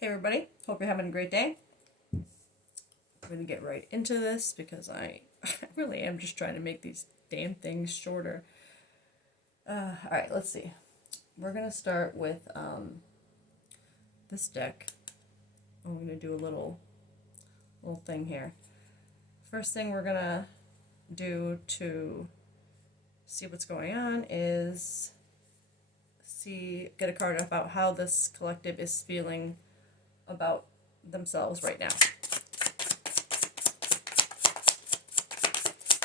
Hey everybody, hope you're having a great day. I'm going to get right into this because I really am just trying to make these damn things shorter. Alright, let's see. We're going to start with this deck. I'm going to do a little thing here. First thing we're going to do to see what's going on is get a card about how this collective is feeling about themselves right now.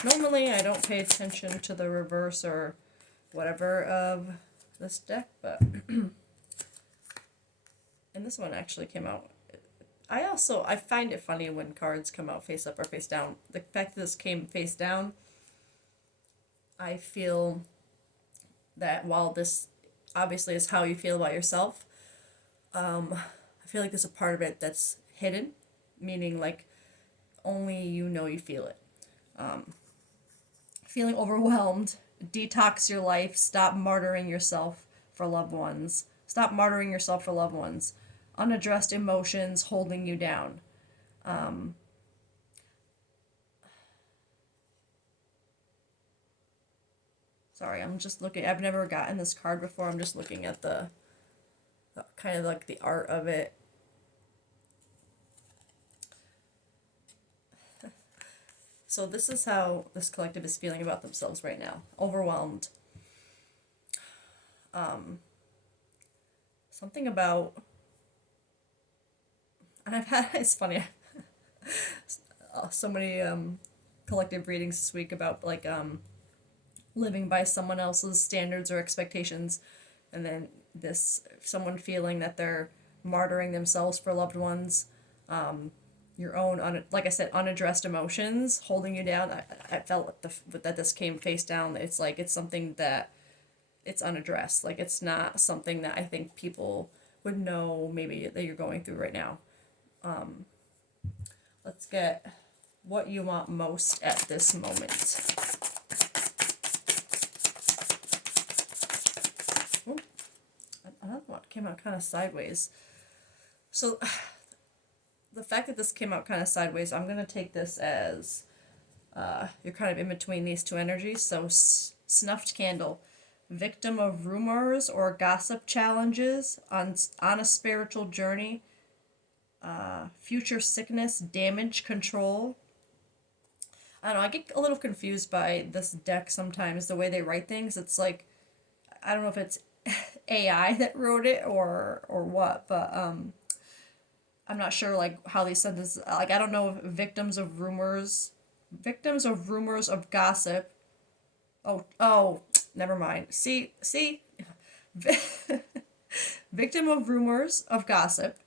Normally I don't pay attention to the reverse or whatever of this deck, but and this one actually came out. I find it funny when cards come out face up or face down. The fact that this came face down, I feel that while this obviously is how you feel about yourself, I feel like there's a part of it that's hidden, meaning like only you know you feel it. Feeling overwhelmed, detox your life, stop martyring yourself for loved ones. Stop martyring yourself for loved ones. Unaddressed emotions holding you down. Sorry, I'm just looking. I've never gotten this card before. I'm just looking at the kind of like the art of it. So this is how this collective is feeling about themselves right now. Overwhelmed. Something about, and I've had, it's funny, so many collective readings this week about like living by someone else's standards or expectations, and then someone feeling that they're martyring themselves for loved ones. Your own, like I said, unaddressed emotions holding you down. I felt that this came face down. It's like it's something that it's unaddressed. Like it's not something that I think people would know maybe that you're going through right now. Let's get what you want most at this moment. Ooh, another one came out kind of sideways. So the fact that this came out kind of sideways, I'm going to take this as you're kind of in between these two energies. So snuffed candle, victim of rumors or gossip challenges on a spiritual journey, future sickness, damage control. I don't know, I get a little confused by this deck sometimes, the way they write things. It's like, I don't know if it's AI that wrote it or what, but I'm not sure like how these sentences, like I don't know if victims of rumors of gossip. Oh, never mind. See, victim of rumors of gossip,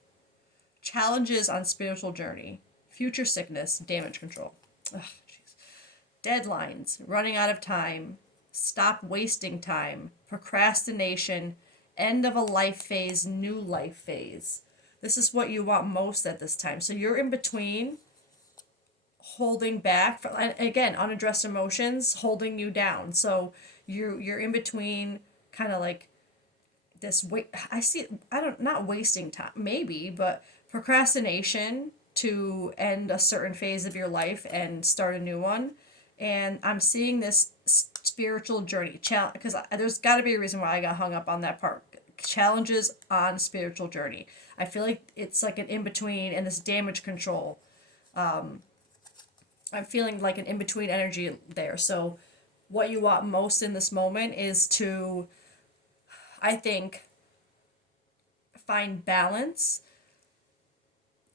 challenges on spiritual journey, future sickness, damage control. Ugh, jeez. Deadlines, running out of time, stop wasting time, procrastination, end of a life phase, new life phase. This is what you want most at this time. So you're in between holding back, and again, unaddressed emotions holding you down. So you're in between kind of like this not wasting time maybe, but procrastination to end a certain phase of your life and start a new one. And I'm seeing this spiritual journey challenge because there's got to be a reason why I got hung up on that part. Challenges on spiritual journey. I feel like it's like an in between, and this damage control. I'm feeling like an in between energy there. So, what you want most in this moment is to, I think, find balance,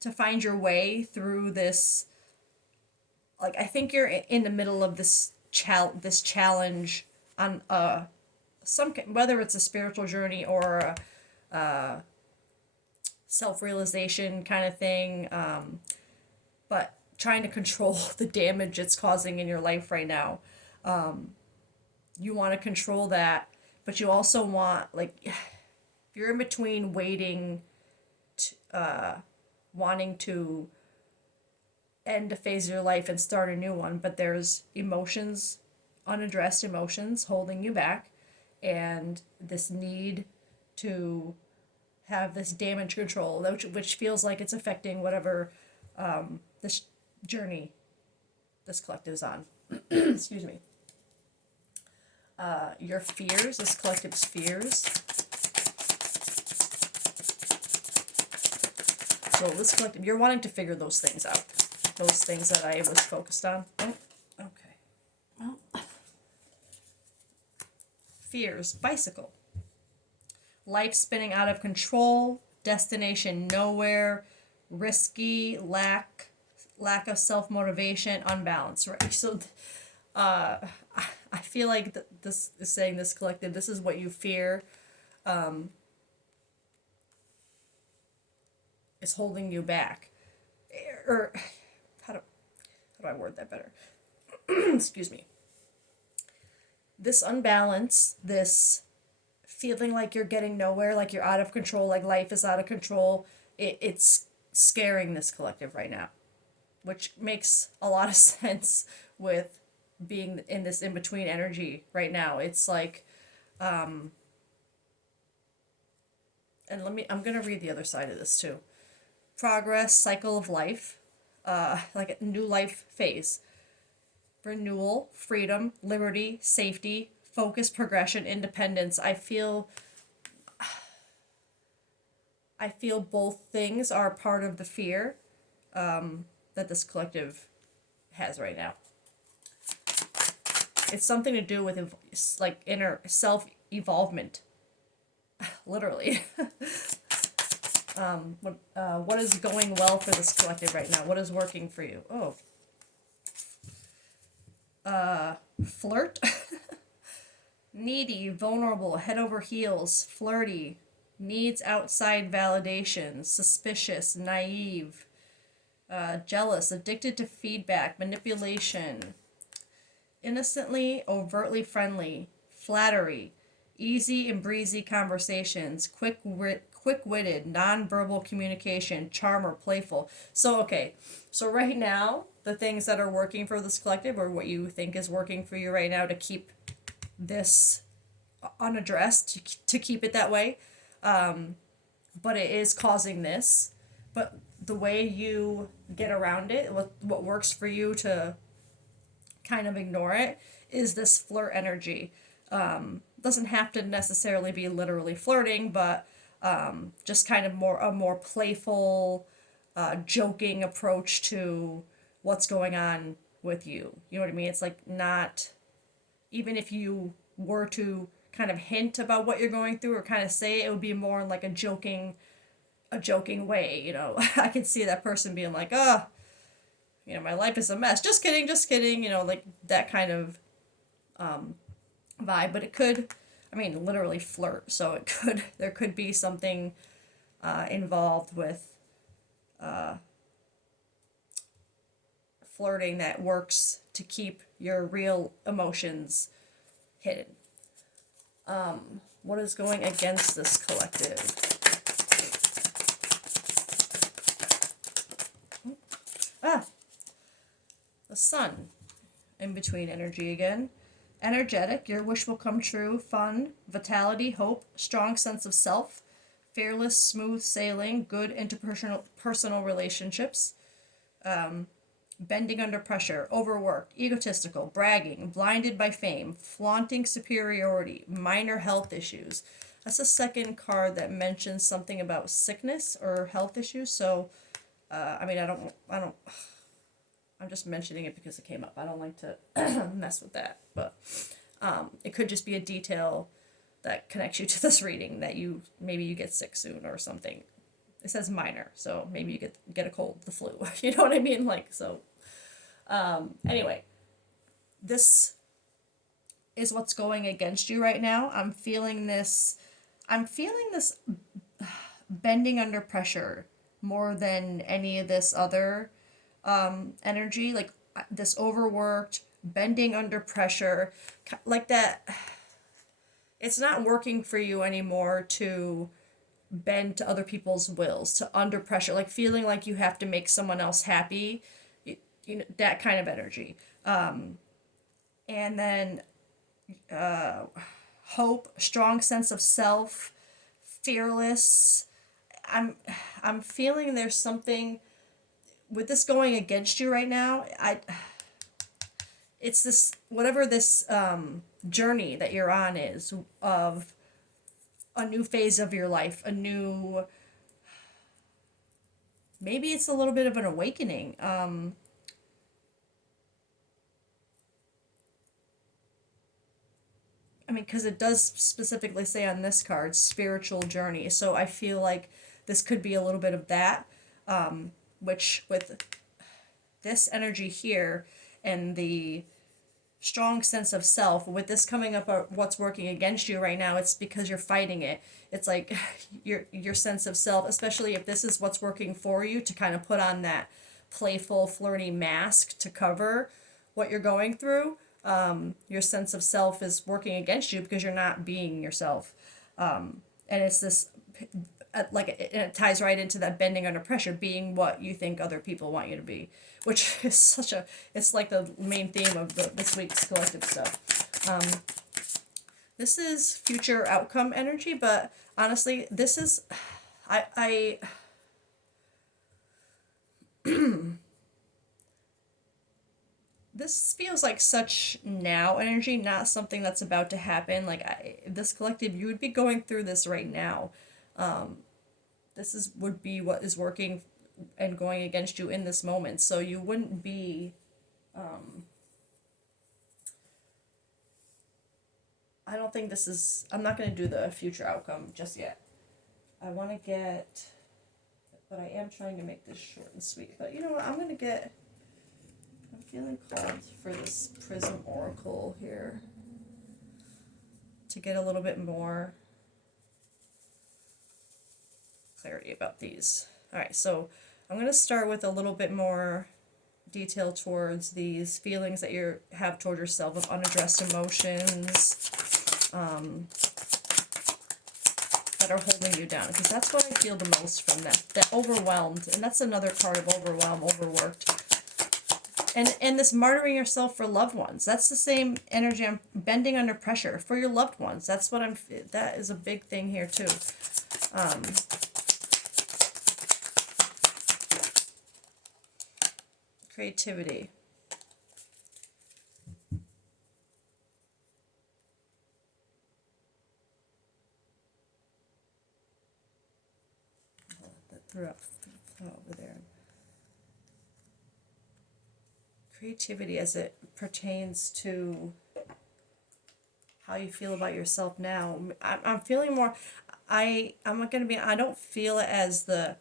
to find your way through this. Like I think you're in the middle of this challenge on whether it's a spiritual journey or a self-realization kind of thing, but trying to control the damage it's causing in your life right now. You want to control that, but you also want, like, you're in between wanting to end a phase of your life and start a new one, but there's emotions, unaddressed emotions holding you back, and this need to have this damage control, which feels like it's affecting whatever this journey this collective is on. Excuse me. Your fears, this collective's fears. So this collective, you're wanting to figure those things out. Those things that I was focused on. Oh, okay. Well, fears, bicycle. Life spinning out of control, destination nowhere, risky, lack of self-motivation, unbalanced, right? So I feel like this is saying, this collective, this is what you fear is holding you back. Or how do I word that better? Excuse me. This unbalance, this feeling like you're getting nowhere, like you're out of control, like life is out of control, it's scaring this collective right now, which makes a lot of sense with being in this in-between energy right now. It's like, and I'm gonna read the other side of this too. Progress, cycle of life, like a new life phase. Renewal, freedom, liberty, safety, focus, progression, independence. I feel both things are part of the fear that this collective has right now. It's something to do with like inner self-evolvement, literally. What is going well for this collective right now? What is working for you? Oh. Flirt. Needy, vulnerable, head over heels, flirty, needs outside validation, suspicious, naive, jealous, addicted to feedback, manipulation, innocently, overtly friendly, flattery, easy and breezy conversations, quick-witted, non-verbal communication, charmer, playful. So, okay, so right now, the things that are working for this collective, or what you think is working for you right now to keep this unaddressed, to keep it that way, but it is causing this. But the way you get around it, what works for you to kind of ignore it, is this flirt energy. Doesn't have to necessarily be literally flirting, but just kind of a more playful, joking approach to what's going on with you. You know what I mean? It's like, not, even if you were to kind of hint about what you're going through or kind of say it, would be more in like a joking way, you know. I could see that person being like, oh, you know, my life is a mess. Just kidding, you know, like that kind of vibe. But it could, I mean, literally flirt. So there could be something involved with flirting that works to keep your real emotions hidden. What is going against this collective? The sun. In between energy again. Energetic, your wish will come true. Fun, vitality, hope, strong sense of self, fearless, smooth sailing, good interpersonal relationships, bending under pressure, overworked, egotistical, bragging, blinded by fame, flaunting superiority, minor health issues. That's the second card that mentions something about sickness or health issues. So, I mean, I'm just mentioning it because it came up. I don't like to mess with that, but it could just be a detail that connects you to this reading, that maybe you get sick soon or something. It says minor, so maybe you get a cold, the flu. You know what I mean? Like, so. Anyway, this is what's going against you right now. I'm feeling this bending under pressure more than any of this other energy, like this overworked, bending under pressure, like that. It's not working for you anymore to bend to other people's wills, to under pressure, like feeling like you have to make someone else happy, you know, that kind of energy. And then hope, strong sense of self, fearless, I'm I'm feeling there's something with this going against you right now. It's this, whatever this journey that you're on is, of a new phase of your life, a new, maybe it's a little bit of an awakening. I mean, because it does specifically say on this card, spiritual journey. So I feel like this could be a little bit of that, which with this energy here and the strong sense of self, with this coming up, what's working against you right now, it's because you're fighting it. It's like your sense of self, especially if this is what's working for you, to kind of put on that playful, flirty mask to cover what you're going through. Your sense of self is working against you because you're not being yourself. And it's this, like, it ties right into that bending under pressure, being what you think other people want you to be, which is such a, it's like the main theme of this week's collective stuff. This is future outcome energy, but honestly, this is, I this feels like such now energy, not something that's about to happen. Like, this collective, you would be going through this right now. This is would be what is working and going against you in this moment. So you wouldn't be, I don't think this is, I'm not going to do the future outcome just yet. I want to get, but I am trying to make this short and sweet. But you know what, I'm feeling called for this Prism Oracle here to get a little bit more clarity about these. All right, so I'm going to start with a little bit more detail towards these feelings that you have toward yourself, of unaddressed emotions that are holding you down, because that's what I feel the most from that overwhelmed, and that's another card of overwhelm, overworked. And this martyring yourself for loved ones, that's the same energy. I'm bending under pressure for your loved ones. That's what that is a big thing here too. Creativity. That threw up over there. Creativity as it pertains to how you feel about yourself now. I'm feeling more, I'm not going to be, I don't feel it as the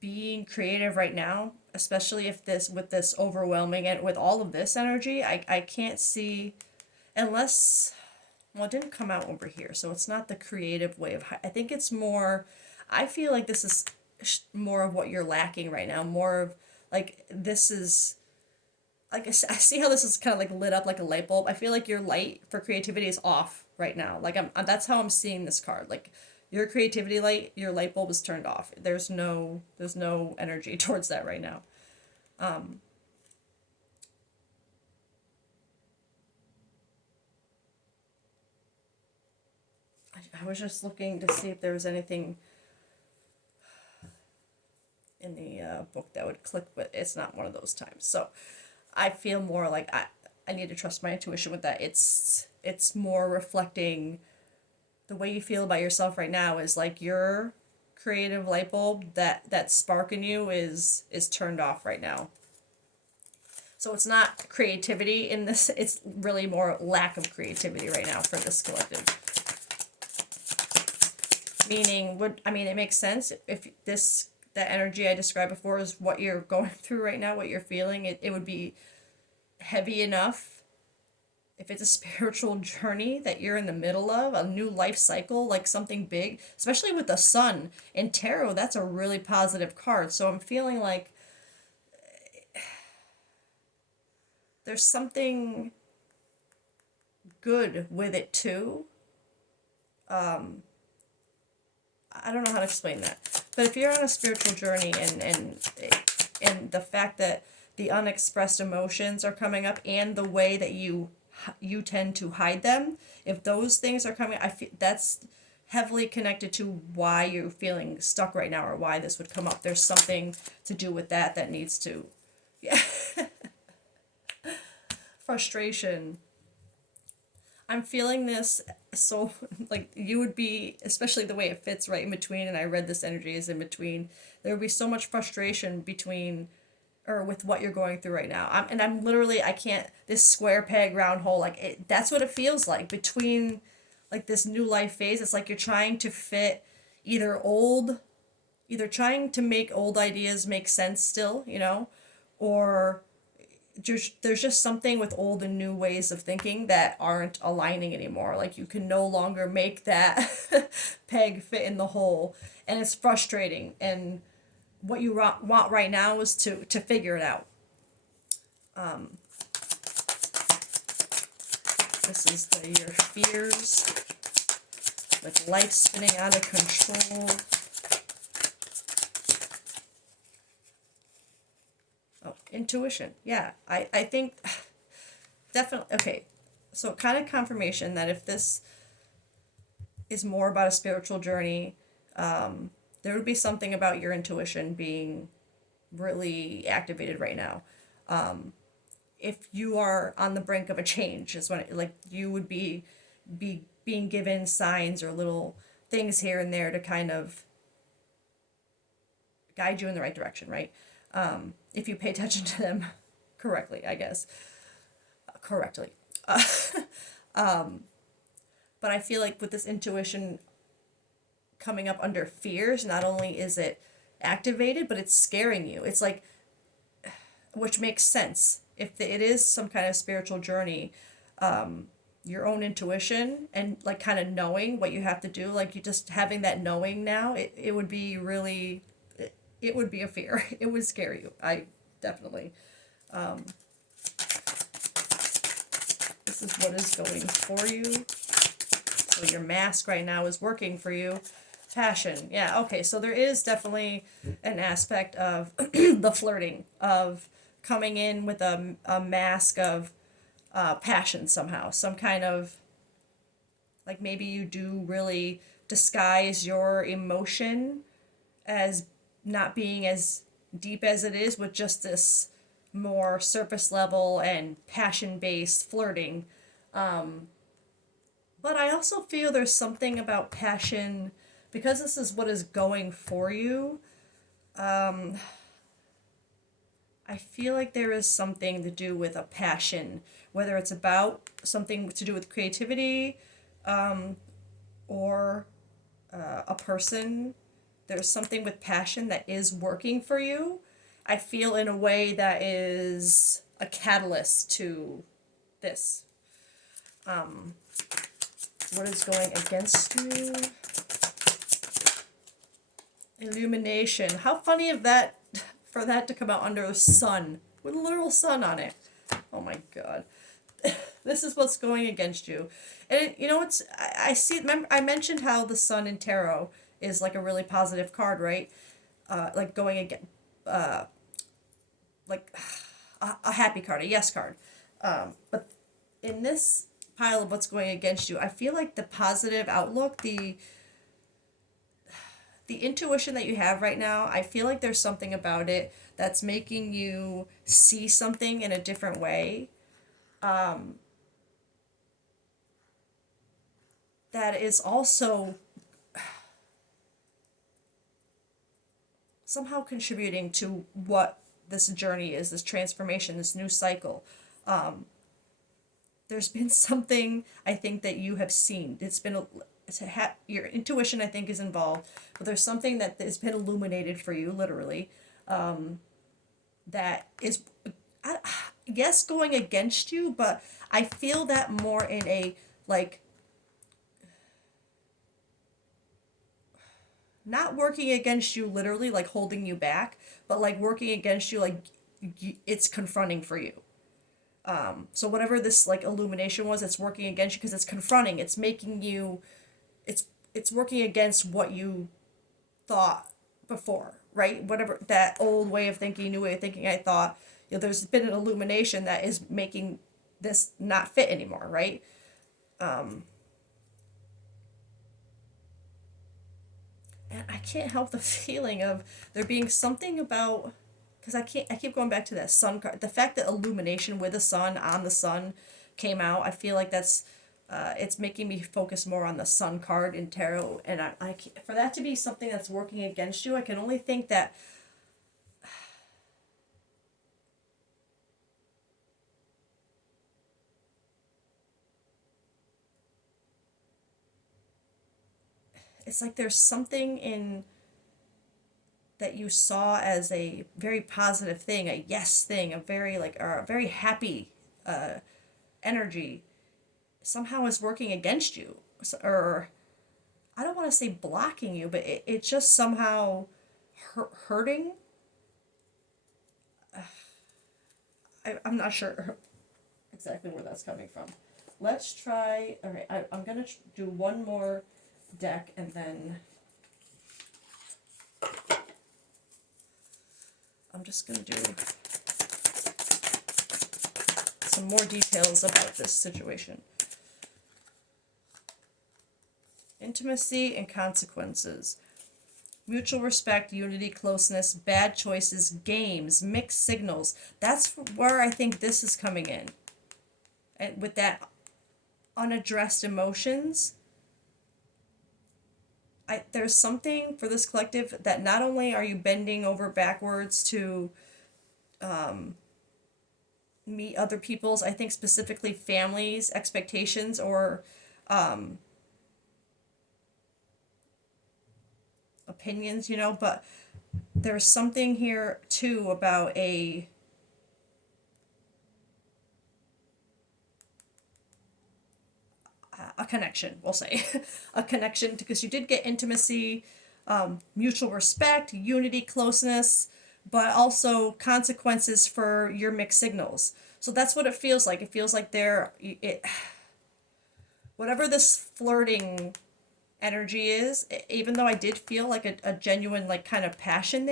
being creative right now, especially if this, with this overwhelming and with all of this energy, I can't see, unless, well, it didn't come out over here, so it's not the creative way of, I think it's more, I feel like this is more of what you're lacking right now, more of, like, this is, like, I see how this is kind of like lit up like a light bulb. I feel like your light for creativity is off right now. Like, that's how I'm seeing this card. Like, your creativity light, your light bulb is turned off. There's no energy towards that right now. I was just looking to see if there was anything in the book that would click, but it's not one of those times. So I feel more like I need to trust my intuition with that. It's more reflecting the way you feel about yourself right now is like your creative light bulb, that spark in you is turned off right now. So it's not creativity in this, it's really more lack of creativity right now for this collective. Meaning, it makes sense if that energy I described before is what you're going through right now, what you're feeling, it would be heavy enough if it's a spiritual journey that you're in the middle of, a new life cycle, like something big, especially with the sun in tarot. That's a really positive card. So I'm feeling like there's something good with it too. I don't know how to explain that, but if you're on a spiritual journey and the fact that the unexpressed emotions are coming up and the way that you tend to hide them, if those things are coming, I feel that's heavily connected to why you're feeling stuck right now or why this would come up. There's something to do with that needs to, yeah. Frustration. I'm feeling this so like you would be, especially the way it fits right in between, and I read this energy is in between. There would be so much frustration between or with what you're going through right now. I'm literally, I can't, this square peg round hole, like that's what it feels like between like this new life phase. It's like you're trying to fit either either trying to make old ideas make sense still, or there's just something with old and new ways of thinking that aren't aligning anymore. Like you can no longer make that peg fit in the hole, and it's frustrating. And what you want right now is to figure it out. This is your fears, like life spinning out of control. Oh, intuition. Yeah, I think definitely. Okay, so kind of confirmation that if this is more about a spiritual journey, there would be something about your intuition being really activated right now. If you are on the brink of a change, is when like you would be being given signs or little things here and there to kind of guide you in the right direction, right? If you pay attention to them correctly, I guess. Correctly. But I feel like with this intuition coming up under fears, not only is it activated, but it's scaring you. It's like, which makes sense. If it is some kind of spiritual journey, your own intuition and like kind of knowing what you have to do, like you just having that knowing now, it would be really, it would be a fear. It would scare you. I definitely. This is what is going for you. So your mask right now is working for you. Passion. Yeah, okay. So there is definitely an aspect of the flirting, of coming in with a mask of passion somehow. Some kind of, like maybe you do really disguise your emotion as not being as deep as it is with just this more surface level and passion based flirting. But I also feel there's something about passion, because this is what is going for you. I feel like there is something to do with a passion, whether it's about something to do with creativity, or a person. There's something with passion that is working for you. I feel in a way that is a catalyst to this. What is going against you? Illumination. How funny of that, for that to come out under the sun, with a literal sun on it. Oh my god. This is what's going against you. And it's, I see, remember, I mentioned how the sun in tarot is like a really positive card, right? Like going again, like a happy card, a yes card. But in this pile of what's going against you, I feel like the positive outlook, the intuition that you have right now, I feel like there's something about it that's making you see something in a different way. That is also somehow contributing to what this journey is, this transformation, this new cycle. There's been something I think that you have seen. Your intuition I think is involved, but there's something that has been illuminated for you, literally, that is, yes, going against you, but I feel that more in a like not working against you literally, like holding you back, but like working against you, like it's confronting for you. So whatever this like illumination was, it's working against you because it's confronting. It's making you, it's working against what you thought before, right? Whatever that old way of thinking, new way of thinking. I thought, there's been an illumination that is making this not fit anymore, right? And I can't help the feeling of there being something about, because I keep going back to that sun card. The fact that illumination with the sun on the sun came out, I feel like that's it's making me focus more on the sun card in tarot, and for that to be something that's working against you, I can only think that it's like there's something in that you saw as a very positive thing, a yes thing, a very like or a very happy energy, somehow is working against you, or I don't want to say blocking you, but it's just somehow hurting. I'm not sure exactly where that's coming from. Let's try. All right, I'm gonna do one more deck, and then I'm just gonna do some more details about this situation. Intimacy and consequences. Mutual respect, unity, closeness, bad choices, games, mixed signals. That's where I think this is coming in. And with that unaddressed emotions, there's something for this collective that not only are you bending over backwards to meet other people's, I think specifically families' expectations or opinions, but there's something here too about a connection, we'll say. A connection, because you did get intimacy, mutual respect, unity, closeness, but also consequences for your mixed signals. So that's what it feels like. It feels like whatever this flirting energy is, even though I did feel like a genuine like kind of passion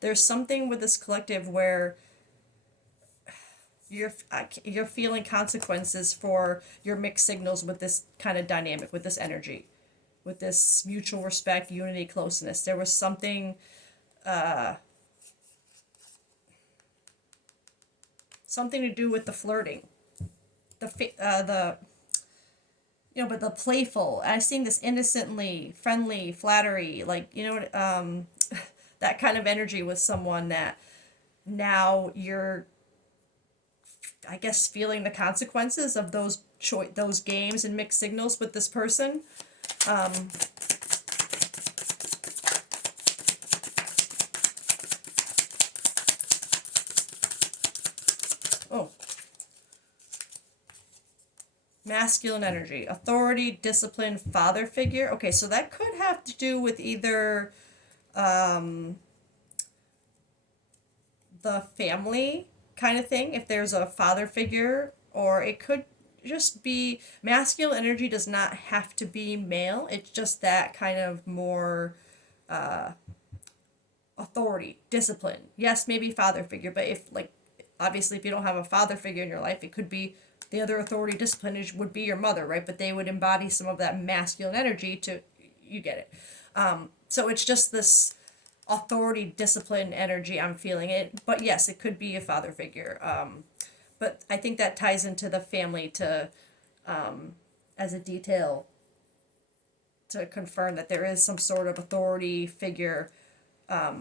there's something with this collective where you're feeling consequences for your mixed signals with this kind of dynamic, with this energy, with this mutual respect, unity, closeness. There was something to do with the flirting, the but the playful. I sing this innocently, friendly, flattery, like that kind of energy with someone that now you're, I guess, feeling the consequences of those games and mixed signals with this person. Oh, masculine energy, authority, discipline, father figure. Okay, so that could have to do with either the family kind of thing, if there's a father figure, or it could just be masculine energy. Does not have to be male. It's just that kind of more authority, discipline. Yes, maybe father figure, but if like obviously if you don't have a father figure in your life, it could be the other authority discipline would be your mother, right? But they would embody some of that masculine energy to, you get it. So it's just this authority discipline energy I'm feeling it, but yes, it could be a father figure. But I think that ties into the family to as a detail to confirm that there is some sort of authority figure. I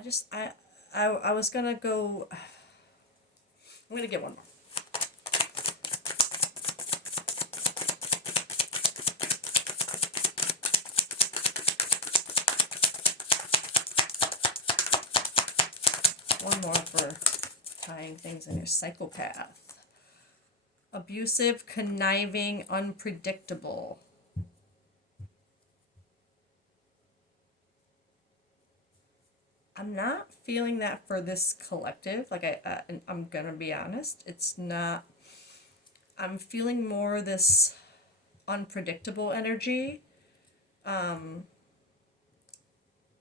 just I was gonna go. I'm gonna get one more. One more for tying things in. Your psychopath. Abusive, conniving, unpredictable. I'm not feeling that for this collective. Like I'm gonna be honest, it's not. I'm feeling more this unpredictable energy.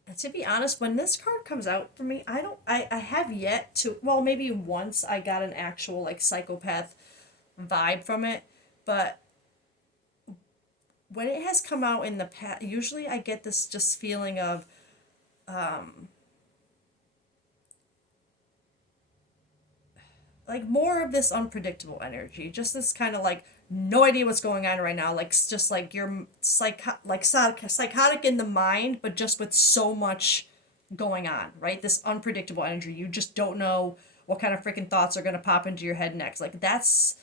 And to be honest, when this card comes out for me, I have yet to, well, maybe once I got an actual like psychopath vibe from it, but when it has come out in the past, usually I get this just feeling of like more of this unpredictable energy, just this kind of like no idea what's going on right now, like just like you're psychotic in the mind, but just with so much going on, right? This unpredictable energy, you just don't know what kind of freaking thoughts are going to pop into your head next. Like that's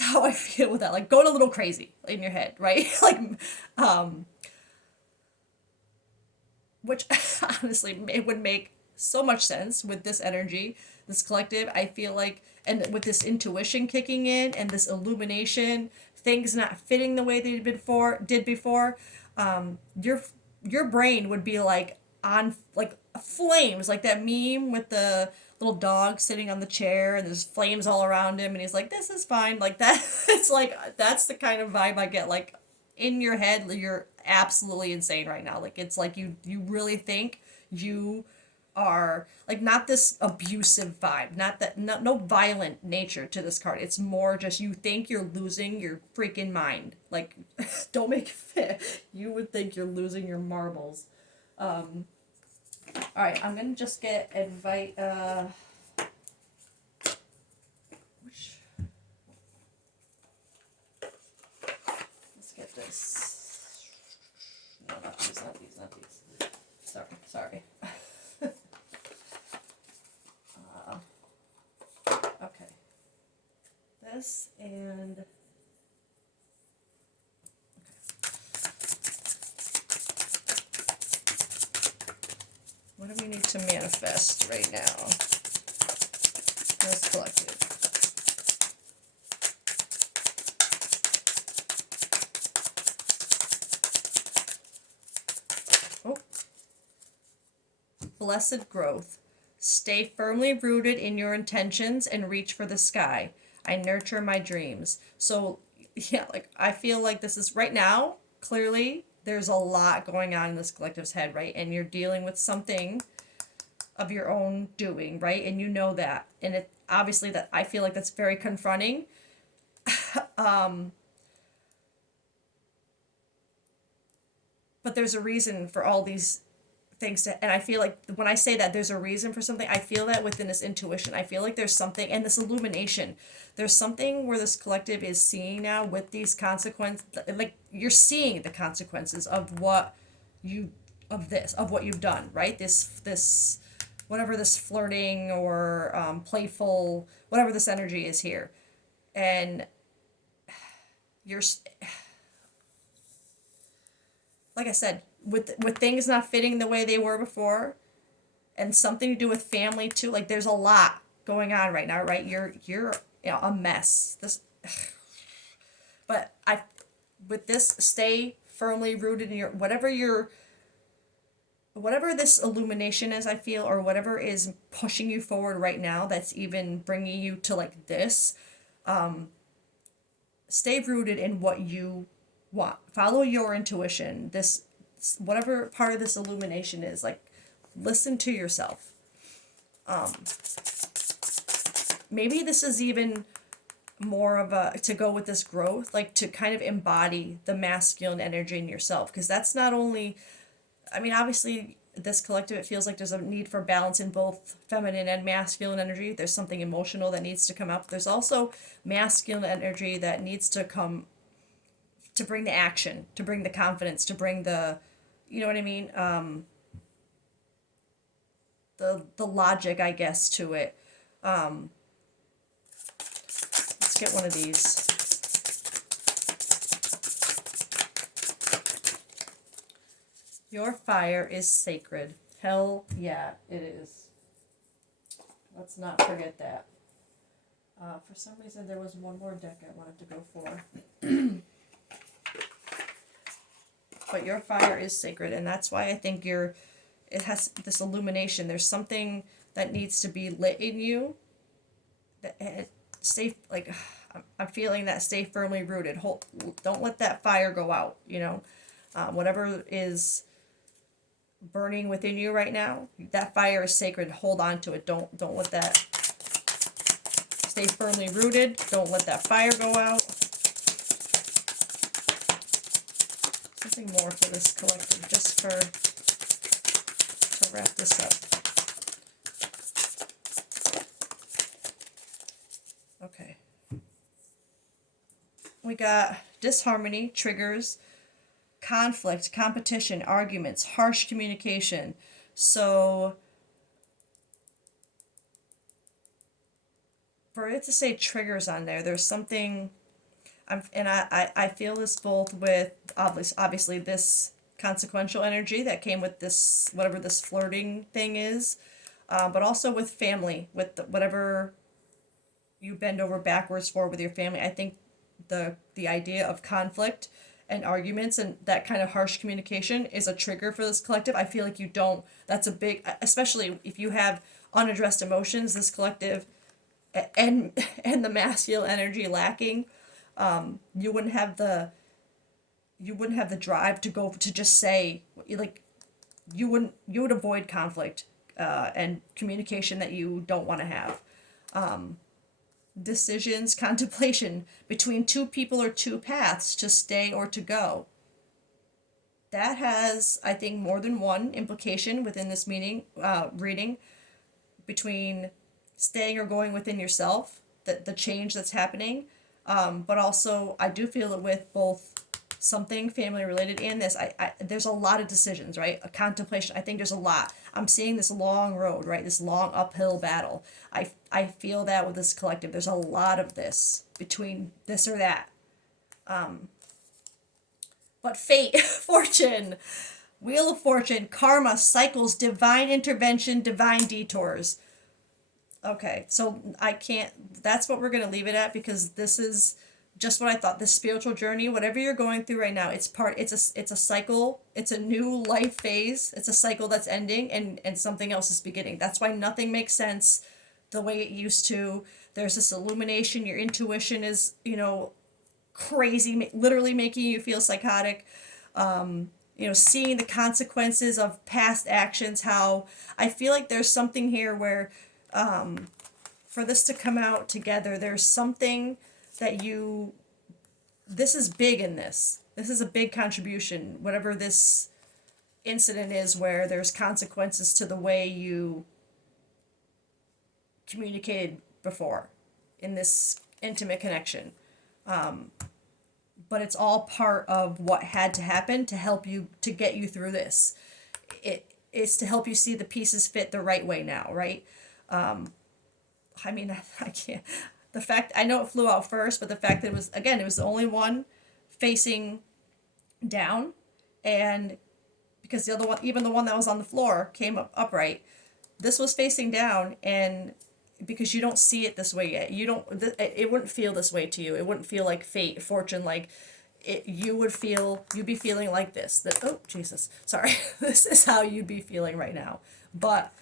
how I feel with that, like going a little crazy in your head, right? Like which honestly it would make so much sense with this energy, this collective. I feel like, and with this intuition kicking in and this illumination, things not fitting the way they did before, your brain would be like on like flames, like that meme with the little dog sitting on the chair and there's flames all around him and he's like, this is fine, like that. It's like that's the kind of vibe I get, like in your head you're absolutely insane right now. Like it's like you really think you are like not this abusive vibe, not that, no violent nature to this card. It's more just you think you're losing your freaking mind. Like don't make it fit. You would think you're losing your marbles. All right, I'm gonna just get invite which, let's get this. No, not these, not these, not these. Sorry. Okay. This and okay. What do we need to manifest right now? This collective. Oh. Blessed growth. Stay firmly rooted in your intentions and reach for the sky. I nurture my dreams. So, yeah, like I feel like this is right now, clearly, there's a lot going on in this collective's head, right? And you're dealing with something of your own doing, right? And you know that. And it obviously that I feel like that's very confronting. But there's a reason for all these things to, and I feel like when I say that there's a reason for something, I feel that within this intuition, I feel like there's something, and this illumination, there's something where this collective is seeing now with these consequences, like you're seeing the consequences of what you, of what you've done, right? This whatever this flirting or playful, whatever this energy is here, and you're, like I said, with things not fitting the way they were before, and something to do with family too. Like there's a lot going on right now, right? You're a mess. This, but I, with this, stay firmly rooted in whatever this illumination is. I feel, or whatever is pushing you forward right now. That's even bringing you to like this. Stay rooted in what you want. Follow your intuition. This, whatever part of this illumination is, like listen to yourself. Maybe this is even more of a, to go with this growth, like to kind of embody the masculine energy in yourself, because that's not only, I mean, obviously this collective, it feels like there's a need for balance in both feminine and masculine energy. There's something emotional that needs to come up. There's also masculine energy that needs to come to bring the action, to bring the confidence, to bring the, you know what I mean? The logic, I guess, to it. Let's get one of these. Your fire is sacred. Hell yeah, it is. Let's not forget that. For some reason, there was one more deck I wanted to go for. But your fire is sacred, and that's why I think it has this illumination. There's something that needs to be lit in you. That stay, like, I'm feeling that, stay firmly rooted. Don't let that fire go out. Whatever is burning within you right now. That fire is sacred. Hold on to it. Don't let that, stay firmly rooted. Don't let that fire go out. Something more for this collective, just to wrap this up. Okay. We got disharmony, triggers, conflict, competition, arguments, harsh communication. So for it to say triggers on there, there's something, I feel this both with obviously this consequential energy that came with this, whatever this flirting thing is, but also with family, with whatever you bend over backwards for with your family. I think the idea of conflict and arguments and that kind of harsh communication is a trigger for this collective. I feel like you don't, that's a big, especially if you have unaddressed emotions, this collective, and the masculine energy lacking, you wouldn't have the drive to go to just say, like, you would avoid conflict and communication that you don't want to have. Decisions, contemplation between two people or two paths, to stay or to go. That has, I think, more than one implication within this reading, between staying or going within yourself, the change that's happening, but also I do feel it with both something family related and this. There's a lot of decisions, right? A contemplation. I think there's a lot. I'm seeing this long road, right? This long uphill battle. I feel that with this collective. There's a lot of this between this or that. But fate, fortune, wheel of fortune, karma, cycles, divine intervention, divine detours. Okay, so that's what we're going to leave it at, because this is just what I thought. This spiritual journey, whatever you're going through right now, it's a cycle. It's a new life phase. It's a cycle that's ending, and something else is beginning. That's why nothing makes sense the way it used to. There's this illumination. Your intuition is, crazy, literally making you feel psychotic. Seeing the consequences of past actions, how I feel like there's something here where, for this to come out together, there's something that this is big in this. This is a big contribution, whatever this incident is, where there's consequences to the way you communicated before in this intimate connection. But it's all part of what had to happen to help you, to get you through this. It is to help you see the pieces fit the right way now, right? I mean, I can't. The fact, I know it flew out first, but the fact that it was the only one facing down, and because the other one, even the one that was on the floor, came up upright. This was facing down, and because you don't see it this way yet, it wouldn't feel this way to you. It wouldn't feel like fate, fortune, like you'd be feeling like this. Oh, Jesus, sorry. This is how you'd be feeling right now. But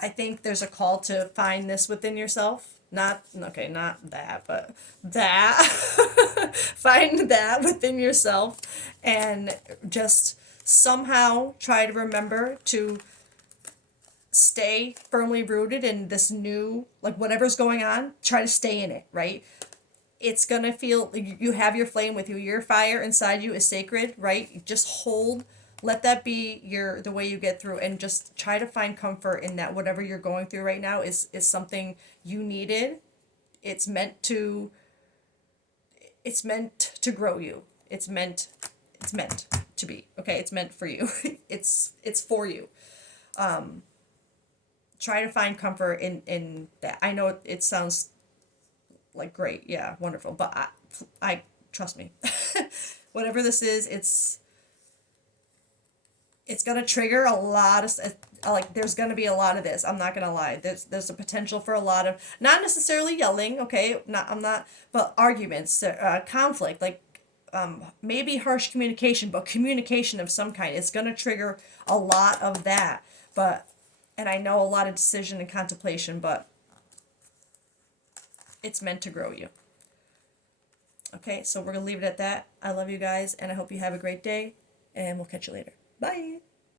I think there's a call to find this within yourself. Not that, but that. Find that within yourself, and just somehow try to remember to stay firmly rooted in this new, like, whatever's going on. Try to stay in it, right? It's gonna feel, you have your flame with you. Your fire inside you is sacred, right? Just hold, let that be the way you get through, and just try to find comfort in that. Whatever you're going through right now is something you needed. It's meant to grow you. It's meant to be. Okay, it's meant for you. It's for you. Try to find comfort in that. I know it sounds like great, yeah, wonderful, but I trust me. Whatever this is, it's gonna trigger a lot of, like, there's gonna be a lot of this. I'm not gonna lie. There's a potential for a lot of, not necessarily yelling, okay, but arguments, conflict, like, maybe harsh communication, but communication of some kind. It's gonna trigger a lot of that, and I know a lot of decision and contemplation, but it's meant to grow you. Okay, so we're gonna leave it at that. I love you guys, and I hope you have a great day, and we'll catch you later. Bye.